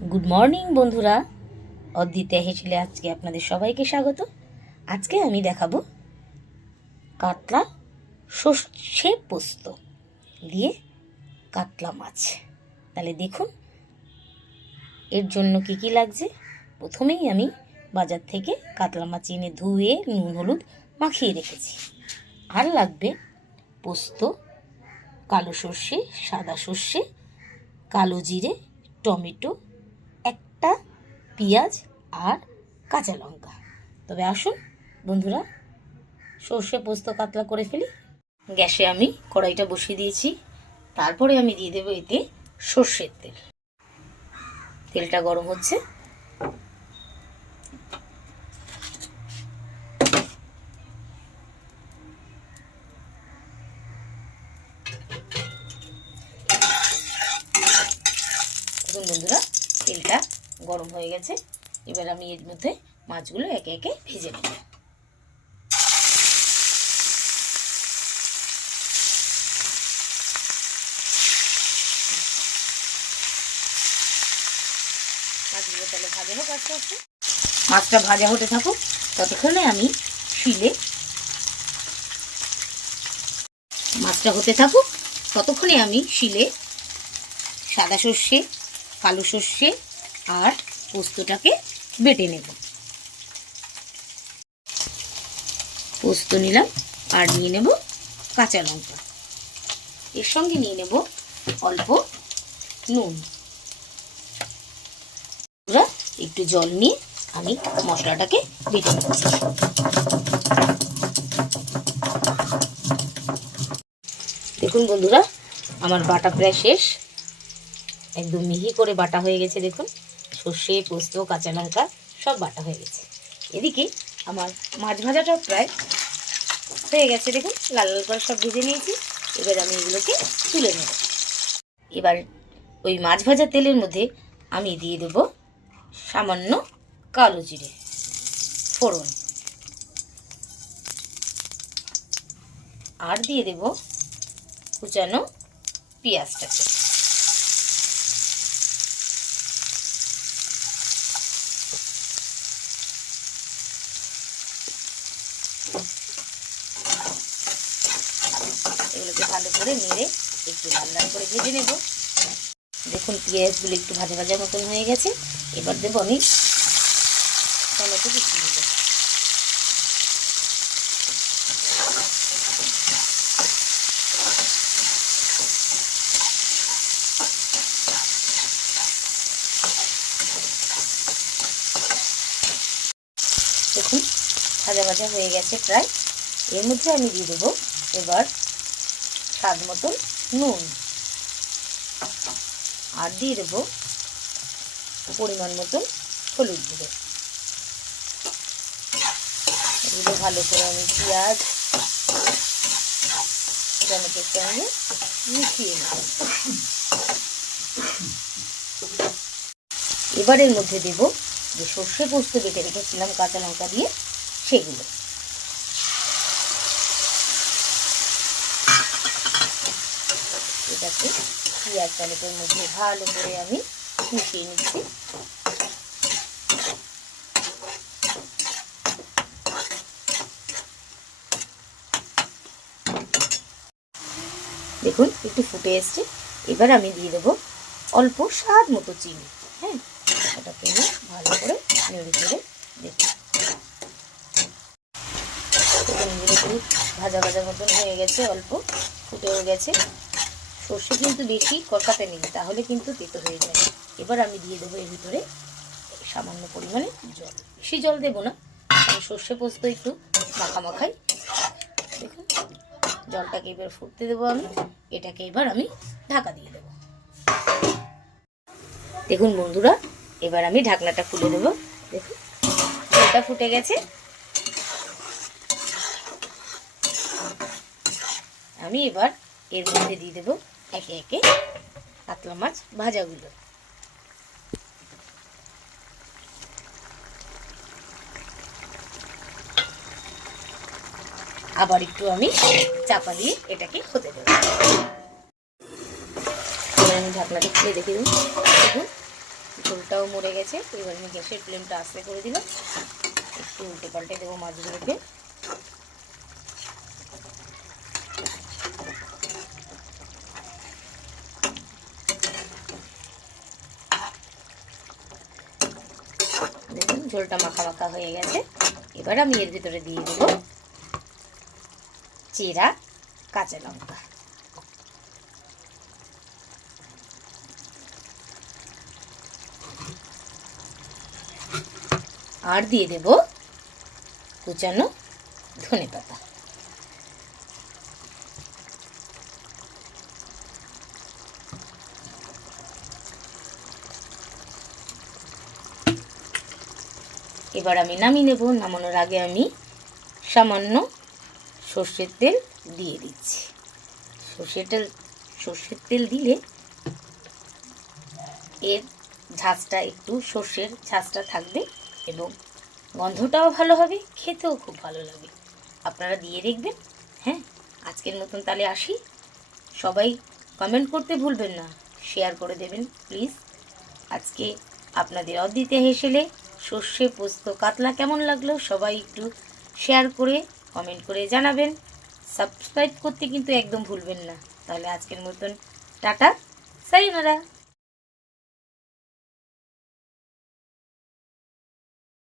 Good morning বন্ধুরা। অদ্বিতীয় হেসেলে আজকে আপনাদের সবাইকে স্বাগত। আজকে আমি দেখাবো কাতলা সর্ষে পোস্ত দিয়ে কাতলা মাছ। তাহলে দেখুন, এর জন্য কি কি লাগছে? প্রথমেই আমি বাজার থেকে কাতলা মাছ এনে ধুয়ে নুন, হলুদ মাখিয়ে রেখেছি। আর লাগবে পোস্ত, কালো সর্ষে, সাদা সর্ষে, কালো জিরে, টমেটো পেঁয়াজ আর কাঁচা লঙ্কা। তবে আসুন, বন্ধুরা, সর্ষে পোস্ত কাতলা করে ফেলি। গ্যাসে আমি কড়াইটা বসিয়ে দিয়েছি। তারপরে আমি দিয়ে দেবো এতে সর্ষের তেল। তেলটা গরম হচ্ছে দেখুন বন্ধুরা তেলটা গরম হয়ে গেছে। এবার আমি এর মধ্যে মাছগুলো একে একে ভেজে নেব। মাছগুলো তাহলে ভাজা হোক আস্তে আস্তে। মাছটা ভাজা হতে থাকুক, ততক্ষণে আমি শিলে মাছটা হতে থাকুক, ততক্ষণে আমি শিলে সাদা সর্ষে, কালো সর্ষে আর পোস্তটাকে বেটে নেব। পোস্ত নিলাম আর নিয়ে নেব কাঁচা লঙ্কা। এর সঙ্গে নিয়ে নেব অল্প নুন। একটু জল নিয়ে আমি মশলাটাকে বেটে নিচ্ছি। দেখুন বন্ধুরা, আমার বাটা প্রায় শেষ। একদম মিহি করে বাটা হয়ে গেছে, দেখুন। সর্ষে, পোস্ত, কাঁচা লঙ্কা সব বাটা হয়ে গেছে। এদিকে আমার মাছ ভাজাটাও প্রায় হয়ে গেছে, দেখুন, লাল লাল করে সব ভেজে নিয়েছি। এবার আমি এগুলোকে তুলে নেব। এবার ওই মাছ ভাজা তেলের মধ্যে আমি দিয়ে দেব সামান্য কালো জিরে, ফোড়ন। আর দিয়ে দেব কুচানো পেঁয়াজটাকে এগুলোকে ভালো করে নেড়ে একটু লাল করে ভেজে নেব। দেখুন পেঁয়াজগুলো একটু ভাজা ভাজা মতন হয়ে গেছে। এবার দেবো আমি টমেটো কুচি দেবো। দেখুন, ভাজা ভাজা হয়ে গেছে প্রায়। এর মধ্যে আমি দিয়ে দেবো এবার স্বাদ মতন নুন। আর দিয়ে দেবো পরিমাণ মতন হলুদ গুঁড়ো। এগুলো ভালো করে আমি পেঁয়াজ, টমেটোর সঙ্গে মিশিয়ে নেব। এবার এর মধ্যে দেব যে সর্ষে পোস্ত বেটে রেখেছিলাম কাঁচা লঙ্কা দিয়ে, সেগুলো। এটাকে পেঁয়াজ টমেটোর মধ্যে ভালো করে আমি মিশিয়ে নিচ্ছি। দেখুন, একটু ফুটে এসছে। এবার আমি দিয়ে দেবো অল্প স্বাদ মতো চিনি। হ্যাঁ এটাকে আমি ভালো করে নেড়ে চেড়ে দেখি। ভাজা ভাজা মতন হয়ে গেছে, অল্প ফুটেও গেছে। সর্ষে কিন্তু বেশি কষাতে নেই, তাহলে কিন্তু তেতো হয়ে যায় এবার আমি দিয়ে দেবো এর ভিতরে সামান্য পরিমাণে জল। বেশি জল দেবো না, আমি সর্ষে পোস্ত একটু মাখা মাখাই দেখুন, জলটাকে এবার ফুটতে দেবো আমি, এটাকে এবার আমি ঢাকা দিয়ে দেবো। দেখুন বন্ধুরা, এবার আমি ঢাকনাটা খুলে দেবো। দেখুন, জলটা ফুটে গেছে। আমি এবার এর মধ্যে দিয়ে দেবো একে একে কাতলা মাছ ভাজাগুলো। আবার একটু আমি চাপা দিয়ে এটাকে হতে দেবো। আমি ঢাকনাটা খুলে দেখে দিন দেখুন ঝোলটা জলটাও মরে গেছে। এবার আমি গ্যাসের ফ্লেমটা আস্তে করে দিলাম। একটু উল্টে পাল্টে দেবো মাছগুলোকে দেখুন ঝোলটা মাখা মাখা হয়ে গেছে। এবার আমি এর ভিতরে দিয়ে দেব চিরা কাঁচা লঙ্কা। আর দিয়ে দেব কুচানো ধনে পাতা এবার আমি নামিয়ে নেব। নামানোর আগে আমি সামান্য সর্ষের তেল দিয়ে দিচ্ছি। সর্ষের তেল সর্ষের তেল দিলে এর ঝাঁজটা একটু সর্ষের ঝাঁজটা থাকবে এবং গন্ধটাও ভালো হবে, খেতেও খুব ভালো লাগবে আপনারা দিয়ে দেখবেন হ্যাঁ? আজকের মতন তাহলে আসি। সবাই কমেন্ট করতে ভুলবেন না শেয়ার করে দেবেন প্লিজ আজকে আপনাদের অদ্বিতে হেসেলে সর্ষে পোস্ত কাতলা কেমন লাগল সবাই একটু শেয়ার করে কমেন্ট করে জানাবেন। সাবস্ক্রাইব করতে কিন্তু একদম ভুলবেন না। তাহলে আজকের মতন টাটা সাইনারা